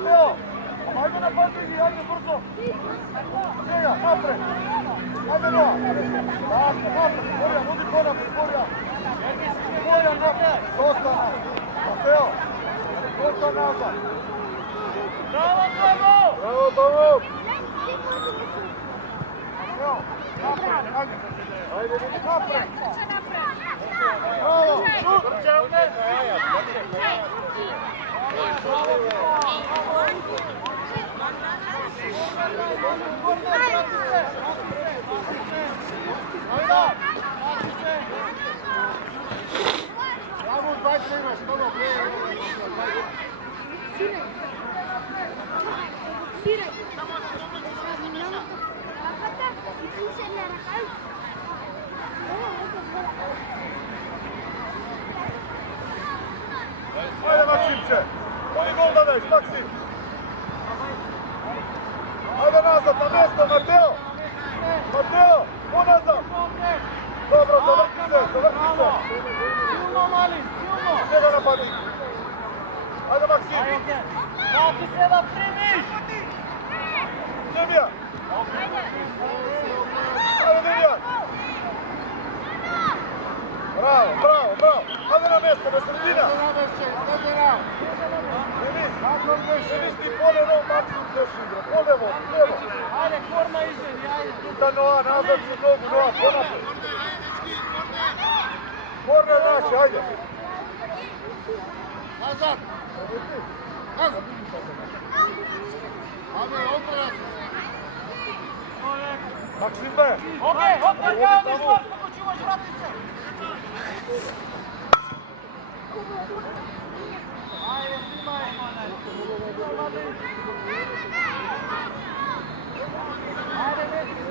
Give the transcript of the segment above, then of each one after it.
Матео! Ajde napadi, ajde brzo! Sjeja, napred! Ajde Noa! Tako, napred, Borja, budi ponapred, Borja! Borja, napred! Dosta nazad! Mateo! Dosta nazad! Bravo, Tomo! Bravo, Tomo! Mateo, napred, ajde! Ajde, vidi, napred! Bravo, šut! Brče, ovdje! Bravo, 20 imaš, Tomo, Siraj. Ajde, Maksimče! Koji gol da daješ, Maksim? Ajde nazad, na mjesto, Mateo! Mateo, po nazad! Dobro, zavrti se, zavrti se! Silno, mali, silno! Gdje ga napadi? Ajde, Maksim! Vrati se da primiš! Demija! Ajde, Demija! Bravo, bravo, bravo! Ajde na mjesto, bez sredina! Nemiš ti polevo, Maksim ćeš igra, polevo, lijevo! Ajde, korma izvedi, ajde! Puta Noa, nazad su nogu, Noa, ponapred! Korner naši, ajde! Nazad! Nazad! Ajde, opera! Maksim B! Okej, odprkavni šport, kako čuvaš, vrati se! Ajde, snimaj! Ajde, nesite!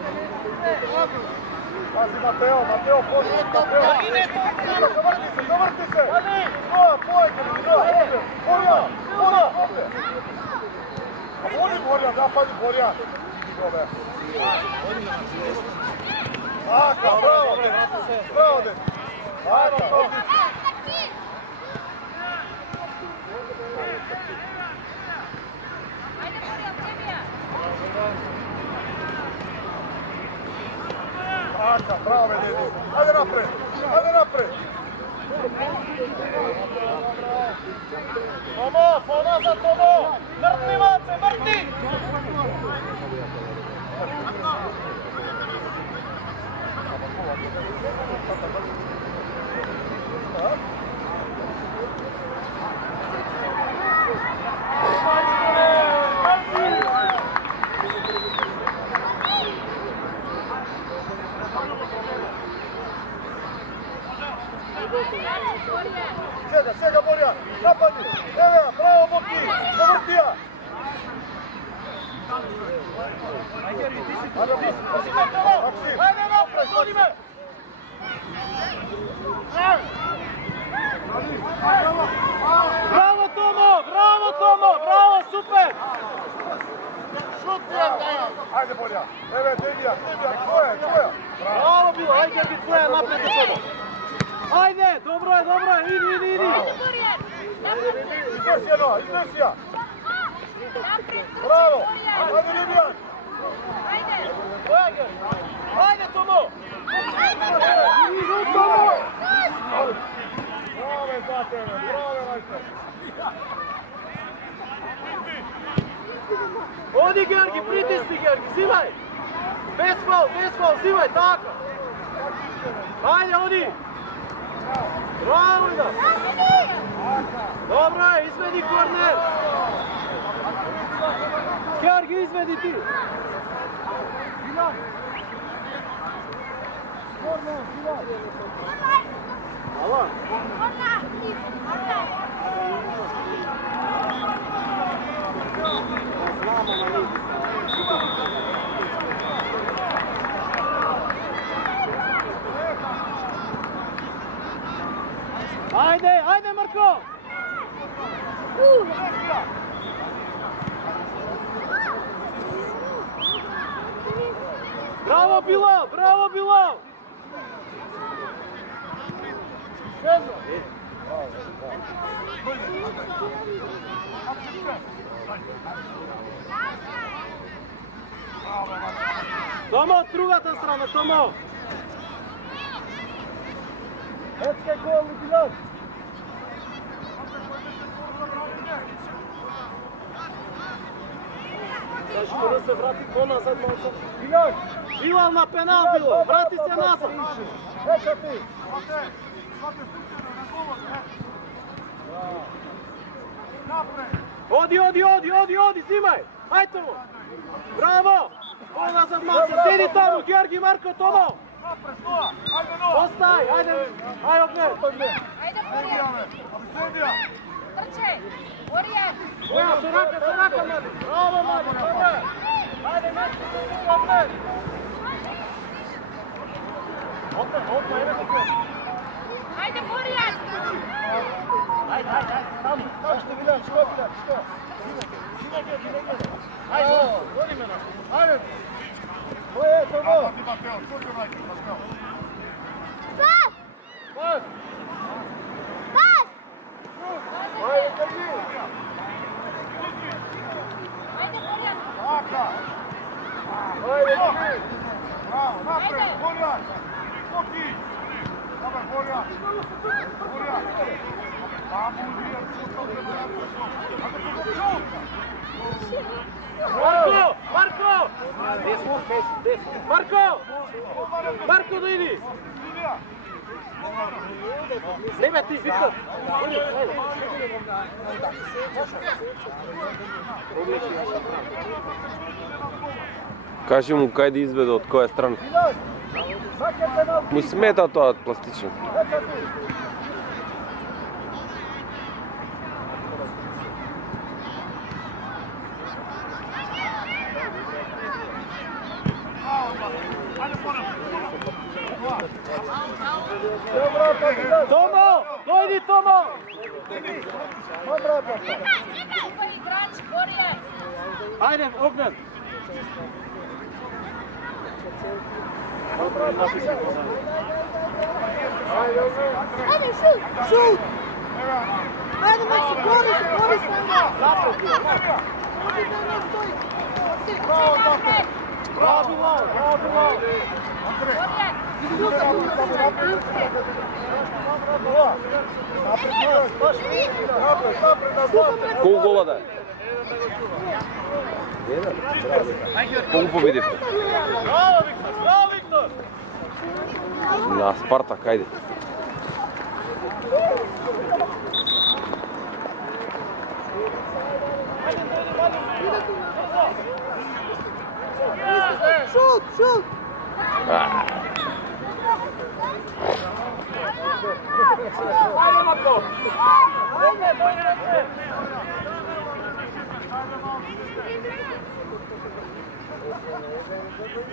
Pazi Mateo, Mateo, pođi, Mateo! Zavrti se! Noa, tvoj, Noa, ovdje! Borja, Borja, ovdje! A voli Borja, napadi Borja! Dobre. Aka, bravo, bravo, Aka, odlično! Aka, bravo, Dedi! Ajde napred! Ajde napred! Tomo, ponazad, Tomo! Vrti, Mace, vrti! Sjega Borja, napadi! Evo, bravo Boki! Zavrti ja! Ajde napred, vodi me! Bravo Tomo, bravo Tomo, bravo, super! Šut je! Ajde Borja! Evo, Demija, tvoja! Bravo bilo, ajde Gergi, tvoja napred do Tomo! Ajde, dobro je, idi! Izvesi Noa, izvesi ja! Bravo! Ajde Ljubijan! Tvoja Gergi! Ajde Tomo! Bravo za tebe, bravo majster! Odi Gergi, pritisni Gergi, zivaj! Bez faul, zivaj, tako! Ajde, odi! Bravo Ida! Dobro je, izvedi korner! Gergi, izvedi ti! Hvala! Ajde Marko! Bravo Bilal! Томо, од другата страна, Томо! Ецке гол, Билан! Кажи му да се врати по-назад малко. Билан! Билан на пенал било, врати се назад! Ека ти! Оди, зимај! Ајте му! Браво! По-назад малко, седи таму, Георги, Марко, Томо! Остај, ајде Огнер! Ајде, Борија! Трче! Борија! Боја, со рака, Мади! Браво, Мади, добро! Ајде, место се иди, Огнер! Ајде, Борија! Ајде, таму! Што, Билан, што? Ајде, гори ме на! Ајде! Кој е Томо? Пас! Пас! Пас! Ајде, трги! Ајде, Борија! Ајде, трги! Браво, напред, Борја! Скоки! Добре, Борја! Марко! Марко, дојди! Не бе, ти Виктор! Кажи му кај да изведе од која страна. Му смета тоа пластично. Томо! Дојди, Томо! Супер играч, Борија! Ајде, Огнен! Ајде, шут! Ајде, Макси, Борис на Браво, Билан! Колку гола да? Колку победив? Браво, Виктор! На Спартак, ајде. Шут! Ајде, Марко! Ајде, дојде!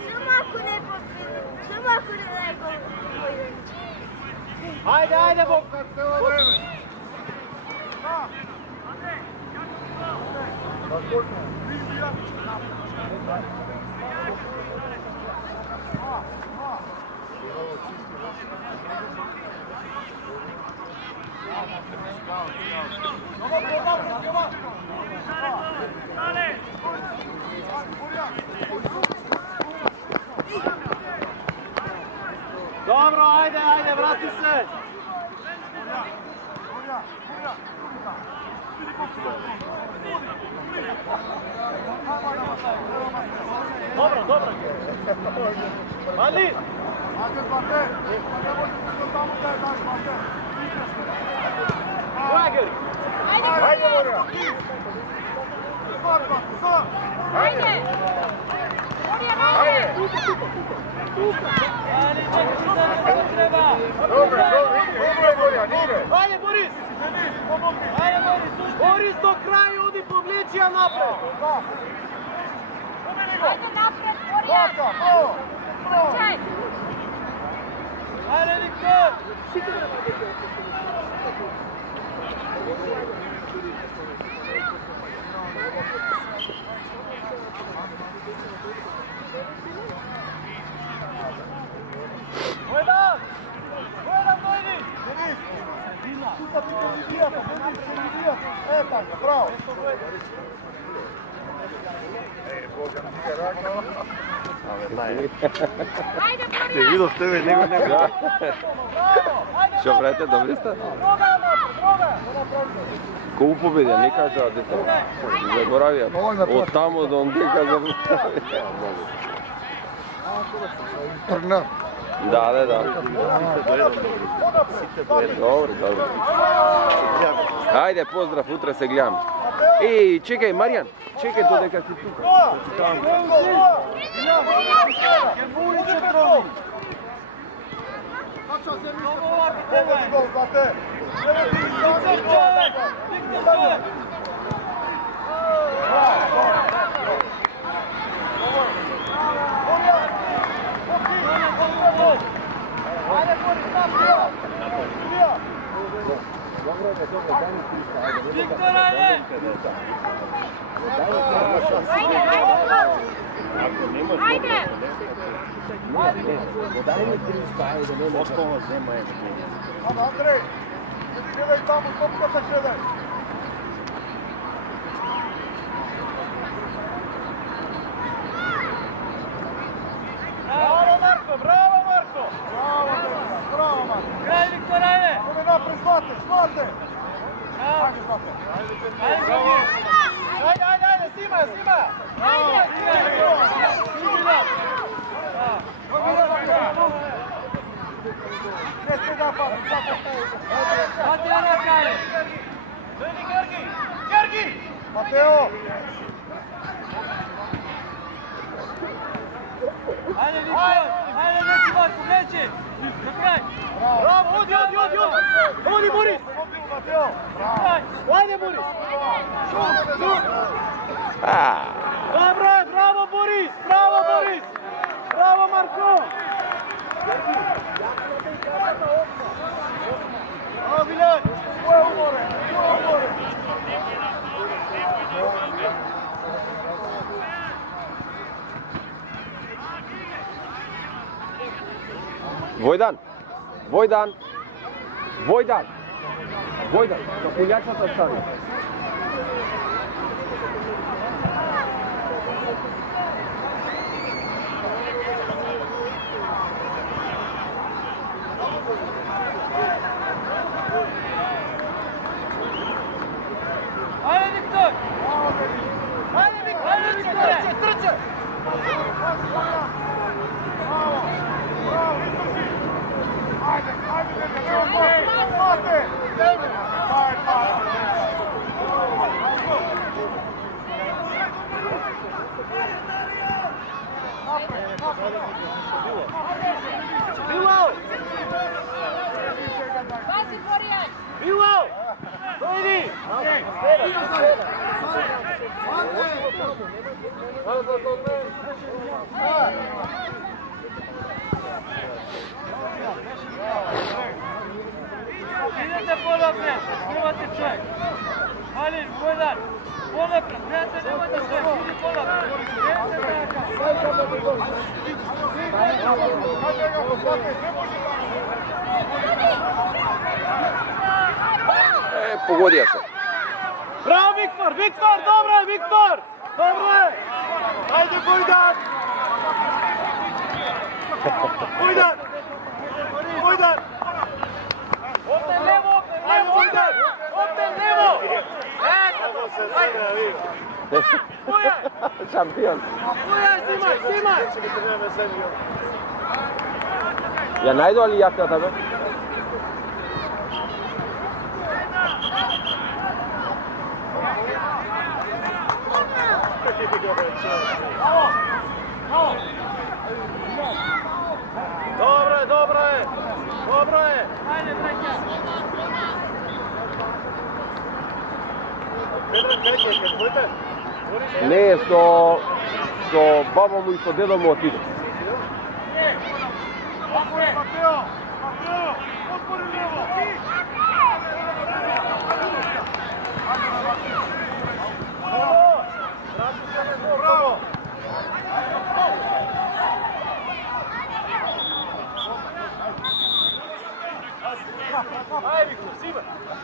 Само ако не дај гол. Ајде, Бог! Добро, ајде, врати се! Добро! Мали! Која, Гери? Ајде, Борја! Ајде! Добре, Борја, игре! Ајде, Борис! Борис до крај, оди повлечи ја напред! Ајде напред, Борија! Трчај! Ајде, Виктор! Ојдан, дојди! Е така, браво! Ajde, Te Florian! vidio tebe, nego. Што правите, добри сте? Колку победи, не кажа дете. Заборавија. Од таму до ондека заборавија. Тргна. Да. Добро. Ајде, поздрав, утре се гледаме. Еј, чекај, Маријан, чекај додека си тука. Ajde! Остава зема е. Андрей, гледай таму, топката гледай. Браво, Марко! Браво, Марко! Браво, Марко. Крај, Викторе! Ode napred, Zlate. Ajde, Zlate. Ajde, Sima! Jeste da pati, Georgi! Mateo. Ajde, neće! Do kraj! Bravo, odi! Odi, Boris! Mateo. Ajde, Boris! Dobro je, bravo, Boris! Bravo, Marko! Bravo, Biljan! Војдан, на пулјачата стави. Ajde, Viktor! Trče! Pazi, Florian! Bilo! Dojdi! Idete ponapred, nemate čovjek. Halil, Vojdan, ponapred, nemate čovjek, idi ponapred. Погодија се. Браво, Виктор! Dobro je, Viktor! Dobro je! Ajde, Vojdan! Opet levo! Opet levo! Шампион. Снимай! Ја најдоа ли јакната, бе? Dobro je! Ajde, Breća! Не, со баба му и со дедо му отиде. Матео, отвори лево. Браво! Ajde, Viktor,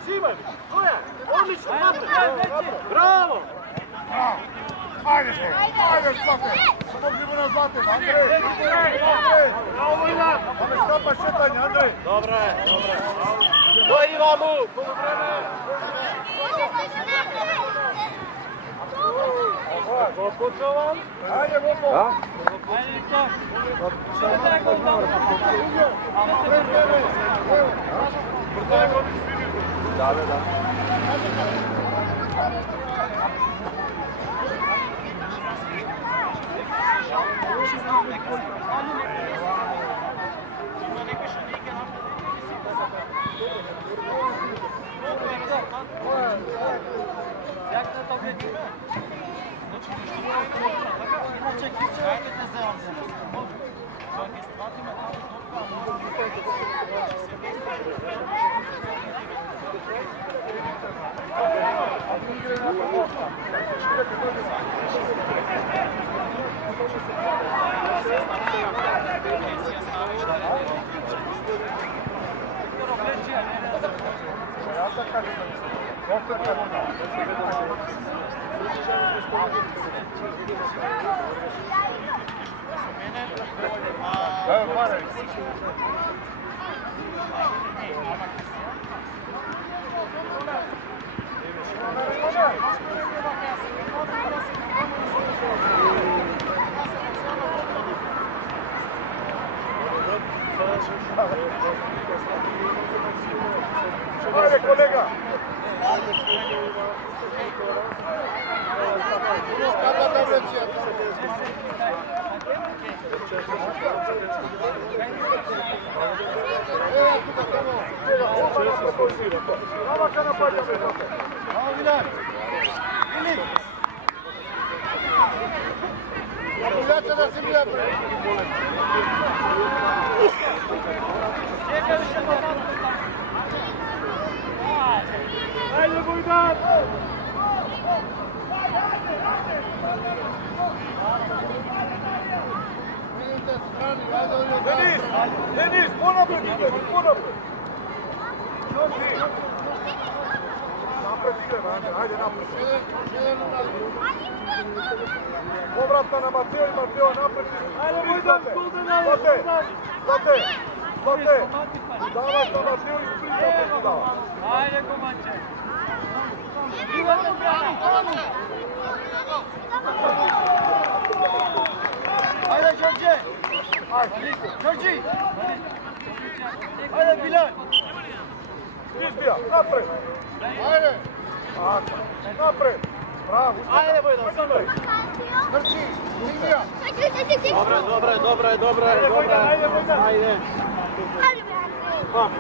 Sima! To je! Odlično, napred! Bravo! Ajde, Zlate! Pomognimo na Zlate, Andrej! Bravo, Ivan! Pa me skapa šetanje, Andrej! Dobro je, dobro je. Dojdi vamu, poluvreme! Gotovo vam? Ajde, gotovo! Ajde, to! Da. Ajde, kolega! Apulaća da se mi napravi. Ajde, Bojdan! Denis, ponapred idemo, ponapred! Napred idemo, ajde napred. Povratna na Mateo i Mateo napred. Ajde, Bojdan, Golden, ajde, Bojdan! Zlate! Davaš na Mateo i sprint opet dava. Ajde, komanče! Ajde, Đorđe! Đorđi! Ajde, Bilal! Izbija, napred! Ajde! Napred! Bravo! Ajde, Bojdan, samo! Trči! Izbija! Dobro je. Ajde, Bojdan! Ajde! Bam!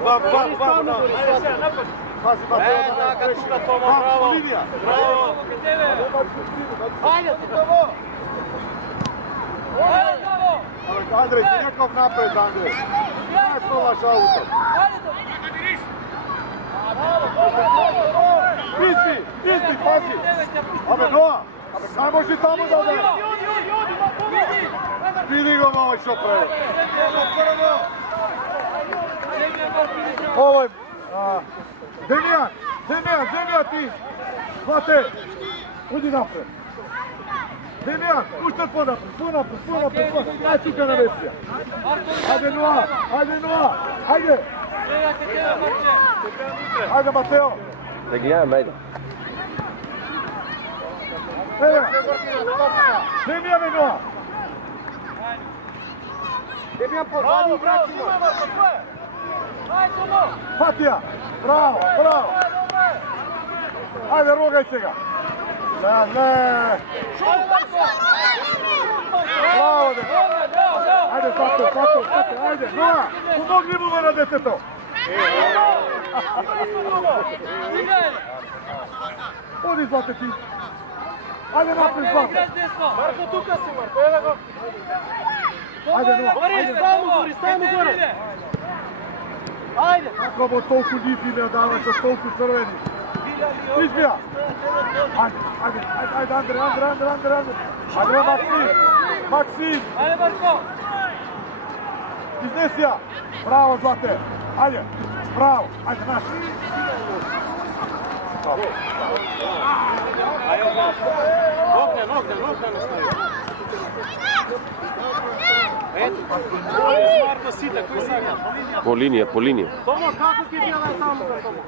Ajde, sve, napad! Pazi, Mateo! Taka, tuka, Tomo, bravo! Bravo! Ajde, Tomo! Andrej, ti nekog napred, Andrej! Ne provaš auto! Isti, pazi! Abe, Noa! Kaj možeš tamo da ode? Vidi ga malo što pravi! Ovo je... Demijan ti! Zlate! Udi napred! Demijan, puštaj ponapred! Aj tuka na Vesija! Ajde Noa! Ajde! Ajde Mateo! Da gledam, ajde. Demijan i Noa! Demijan pozadi, vraćimo! Fatija! Bravo! Ajde, rogaj se ga! Ne! Bravo, ajde, Sato, ajde, Noa! Pomogli mu na deteto! Odi, Zlate, ti! Ajde, napred, Zlate! Marko, tuka si, Marko, evo go! Ajde, Noa! Stavimo gore! Ajde! Kako bo toliko niti ne davaš od toliko crveni? Izbija! Ajde, Andre! Ajde, Maksim! Ajde, Marko! Iznesi ja! Bravo, Zlate! Ajde! Bravo! Ajde, naš! Nokne! да не стои. Ето, това е Марко Сита, кој сака? По линија. Томо, како ќе била е таму за Томо?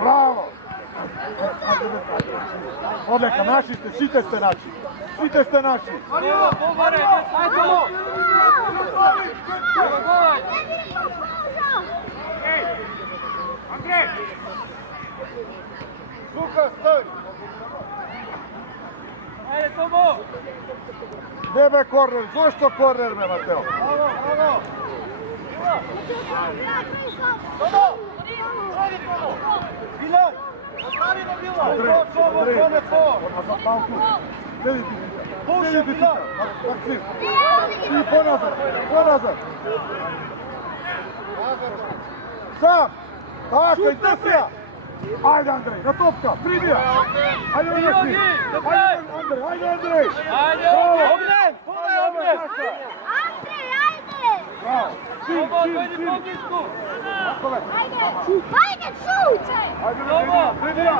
Браво! Одека, наши сте, сите сте наши. Сите сте наши. Ајде, Томо! Андрей! Лука, стој! Ајде, Томо! Не бе корнер, зошто корнер бе, Матео? Томо! Ајде, Томо! Билан! Остави на Билан! Андрей, назад малку. Седи ти. Седи ти тука. Максим. И поназад. Сам! Така, иди сега! Ајде, Андрей, на топка, прими ја! Ајде, Андрей! Андрей! Огнен! Огнен! Браво! Син! Ajde, šut! Ајде, прими ја!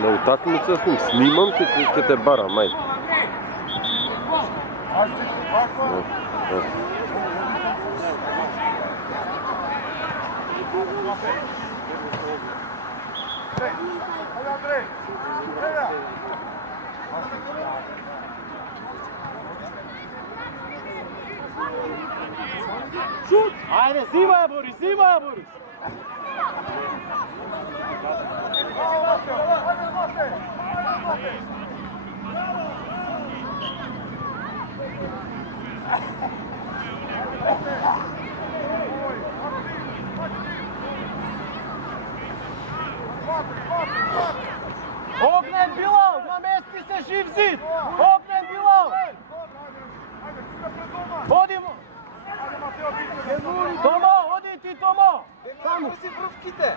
На утакмица сум, снимам, ќе те барам, ајде. Ајде, Андрей! Шут! Ајде, зима ја, Борис! Огнен Билал, намести се жив зид! Огнен Билал! Оди му! Томо, оди ти, Томо! Таму! Си връвките!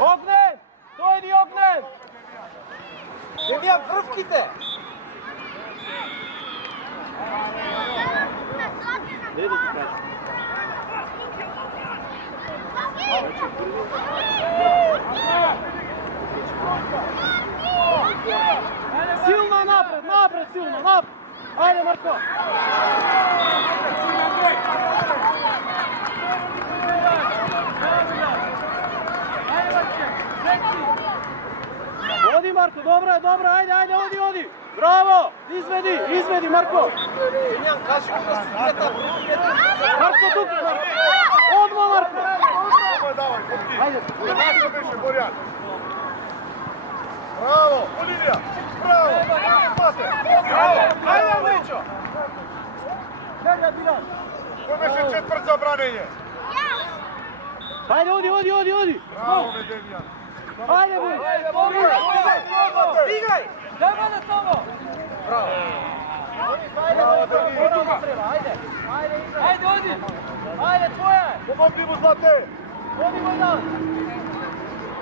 Огнен! Дојди, Огнен! Демија връвките! Не да ти кажа. Силно напред, силно, напред! Ајде, Марко! Оди, Марко, добро, ајде, оди! Браво! Изведи, Марко! Марко, тук, Марко! Одма, Марко! Ајде! Браво! Оливија! Браво! Ајде, Андричо! Кој беше четврт за бранење? Ајде, оди! Браво, Меделија! Ајде, Борис! Стигај! Дај на Томо! Браво! Ајде, оди! Ајде, твоја е! Помогни му, Злате! Оди, Мојдан!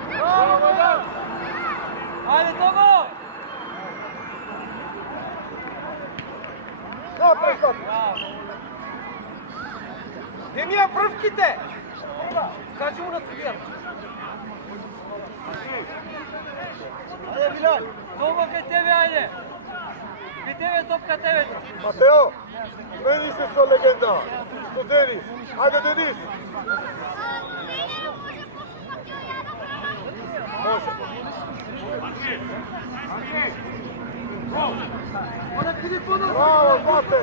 Браво, Мојдан! Ајде, Томо! Напред, Злате! Демија првките! Кажи му на судијата. Ајде, Билан! Томо, кај тебе, ајде! Кај тебе, топка тебе! Матео, мени се со легенда! Со Денис! Ајде, Денис! Може! Браво, Злате!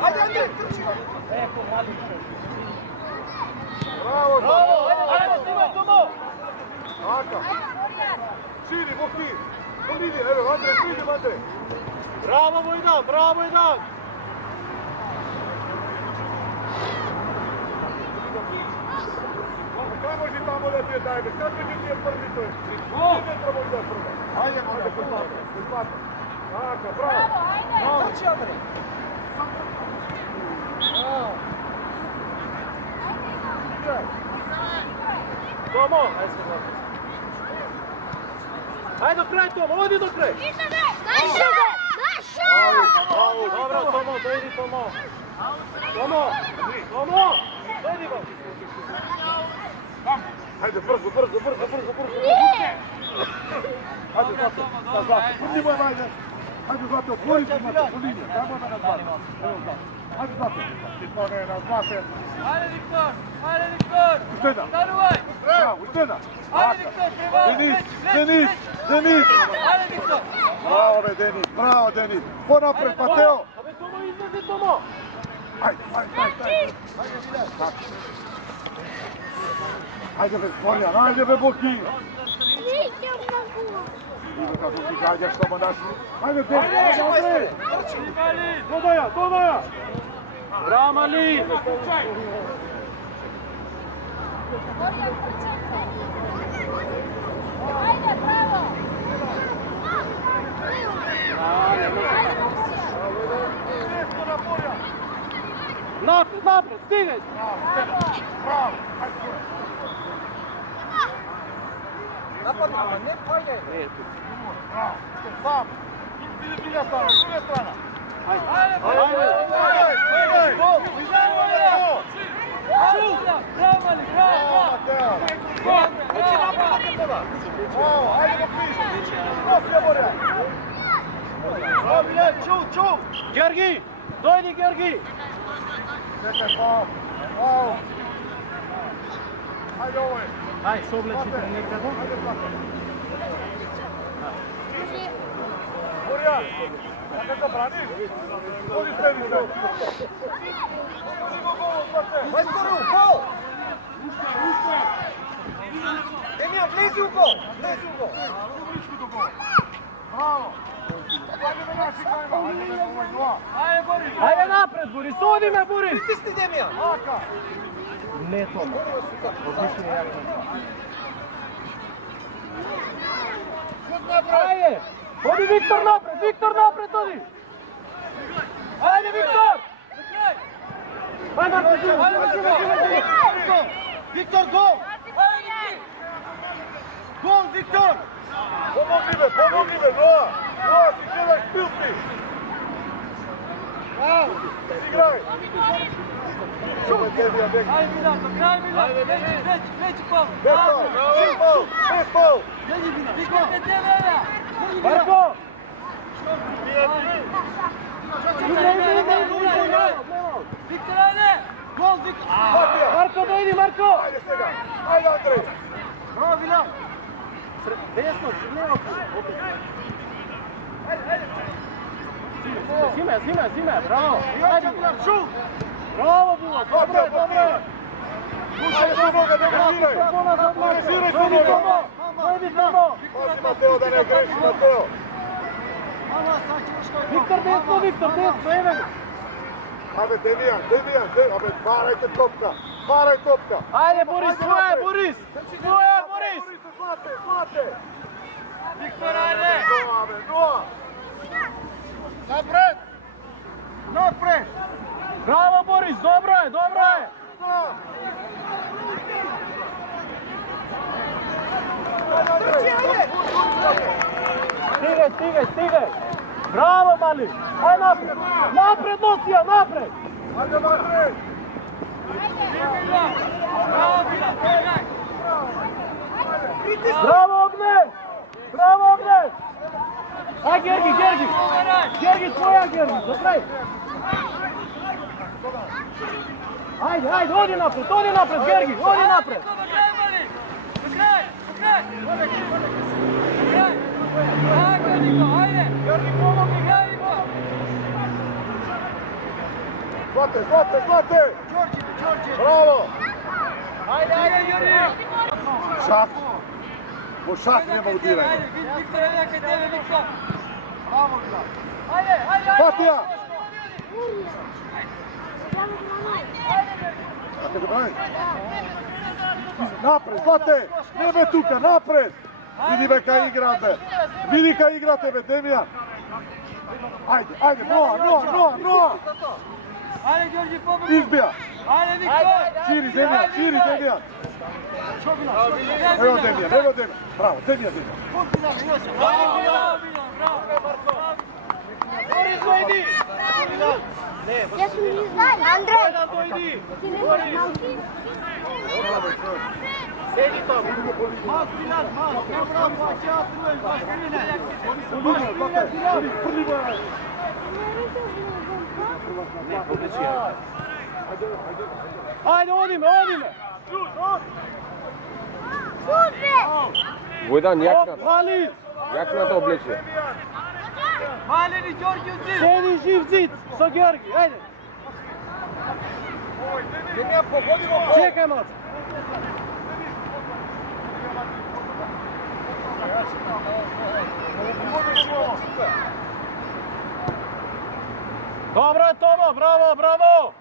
Ајде, Андрей, трчи го! Браво, Злате! Ајде, снимај, Томо! Така! Шири, Бохти! Помиди, еве, Андрей, придем, Андрей! Браво, Мојдан! Кај може тамо да ти ја дајме? Како ќе ти е први тој? 3 метра може да е прва. Ајде, безпатно. Така, браво! Трчи, Андрей! Томо! Ајде, Ajde do kraja, Tomo, odi do kraja. Naša! Dobro, Tomo, dojdi, Tomo. Tomo, dojdi go. Ajde, brzo. Ajde, Zlato, prvi moj ajde. Ajde, Zlato, otvori se Zlato, po liniju, tamo da nas bate. Evo Zlato. Ajde, Zlato. To ne nas bate. Ajde, Viktor! Ustena. Staruvaj! Bravo, Ustena. Ajde, Viktor, treba! Denis. Ajde, Viktor! Bravo, Denis. Po napred, Mateo. Abe, Tomo, izlazi, Tomo. Ajde. Ajde, be, Florian, ajde, be, Boki. Ide kako ti gađaš, Tomo, naši. Ajde, Denis, ajde. Dodaja. Bravo, Mali. Ajde, bravo! Napred, stigaj. Bravo. Napadno, ne pojde! Sam. Druga strana. Ajde! Bravo, Mali, bravo! Bravo, ajde ga piši. Prosija, Borja. Ču. Георги, дойди, Георги. Čekaj, bravo. Ajde, ovo je. Aj, se oblečite nekako. Ajde, Zlato. Borja, kako ga braniš? Odi predi se. Majstoru, gol! Emija, vlezi u gol! Bravo. Ajde me naši kajma. Ajde me ovaj dva. Ajde, Boris! Ajde napred, Boris, odi me, Boris. Pritisni, Demija! Aka. Ne, Tomo. Odlično je jako. Ajde, odi Viktor napred, odi. Ajde, Viktor. Ajde, napred, živi. Viktor, gol! Gol, Viktor! Pomogni me, Noa. Noa, si gledaš pilki. Igraj. Čuvaj, Kevija, bek. Ajde, Milan, do kraja, Milan! Veći pol! Bez pol. Viktor, te tebe! Marko. Viktor, ajde! Gol, Viktor! Marko, dojdi, Marko. Ajde, Sega. Ajde, Andrej. Bravo, Milan. Desno, lijevo. Zime, bravo. Ajde, šut. Bravo, Bula, dobro je. Pušaj se noga, da ga žiraj. Žiraj se noga. Dojdi, Tomo. Pazi, Mateo, da ne greši, Mateo. Viktor, desno, evo ga. Ajde, Demijan, ajde, parajte topka. Ajde, Boris, svoje, Boris. Zlate. Viktor, ajde! Noa. Napred. Bravo, Boris, dobro je. Stigaj. Bravo, Mali. Ajde napred, Lucija, napred. Ajde, napred. Bravo, Milan, igraj! Bravo, Ogne. Aj, Gergi, tvoja, Gergi, do kraja. Ajde, odi napred, Gergi, odi napred. Do kraj! Ajde, Niko, ajde! Igraj, Niko! Zlate. Bravo. Ajde, Juri! Šah. Po šah nema udiranja. Ajde, Viktor, ajde, kaj tebe, Viktor! Bravo, Milan. Ajde! Fatija. Kako ga brani? Napred, Zlate. Nebe tuka, napred. Vidi me kaj igrate, be, Demijan. Ajde, Noa. Ajde, Đorđe, pobjedi! Izbija. Ajde, Viktor! Širi, Demijan. Evo Demija. Bravo, Demija. Борис, дојди! Ja sam mi znaj, Andrej. Бојдан, дојди! Борис! Седи таму. Мас, Билат, мас. Добро, бача, струеш, баш Билат. Не, подлечи. Ајде, одиме. Војдан, јакната. Мали! Јакната облече. Малени Ѓорѓи од зид. Седи жив зид со Георги, ајде. Демија, погоди го. Чекај малце. Добро е, Томо, браво!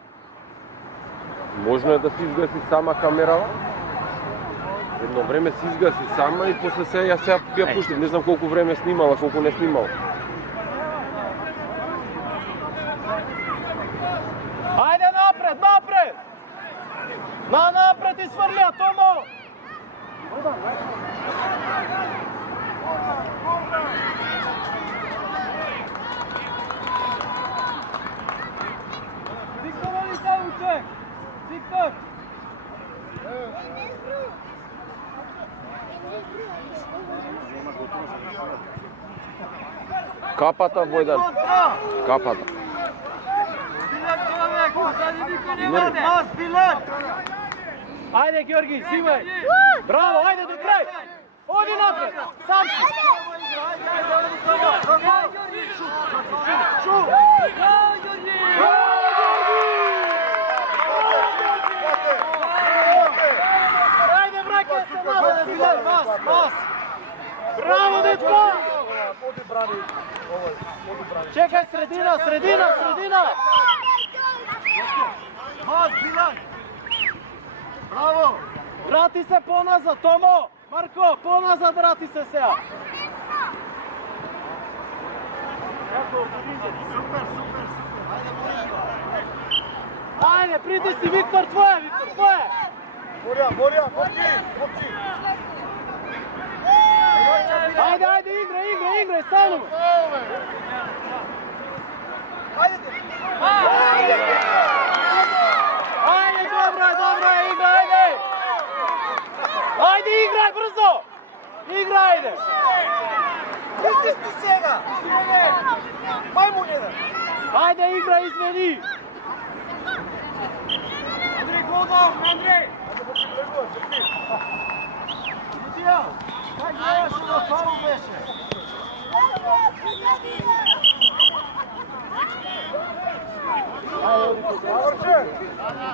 Можно е да се изгаси сама камерава. Едно време се изгаси сама и после се ја пуштив. Не знам колку време снимала, колку не снимала. Ајде напред! Напред и сврља, Томо! Виктор, оди се учек. Виктор. Капата, Војдан. Капата. Билат човек, позади никој не Мас, ваде. Билат! Ајде, Георги, взимај! Браво, ајде до крај! Оди напред! Сам си! Ајде, браке, се назад, Билат! Мас! Браво, дечко! Чекај, средина! Мас, Билат! Браво! Врати се поназад, Томо! Марко, поназад врати се сега! Ајде, притисни, Виктор, твое! Борја, мокри! Ајде, играј, стану! Ајде, добро е, играј! Ајде, играј, брзо! Играј! Притисни сега! Мајмун еден! Ајде, играј, извени! Андрей, Голдов! Андрей! Как гледаш, што фаул беше? Ajde,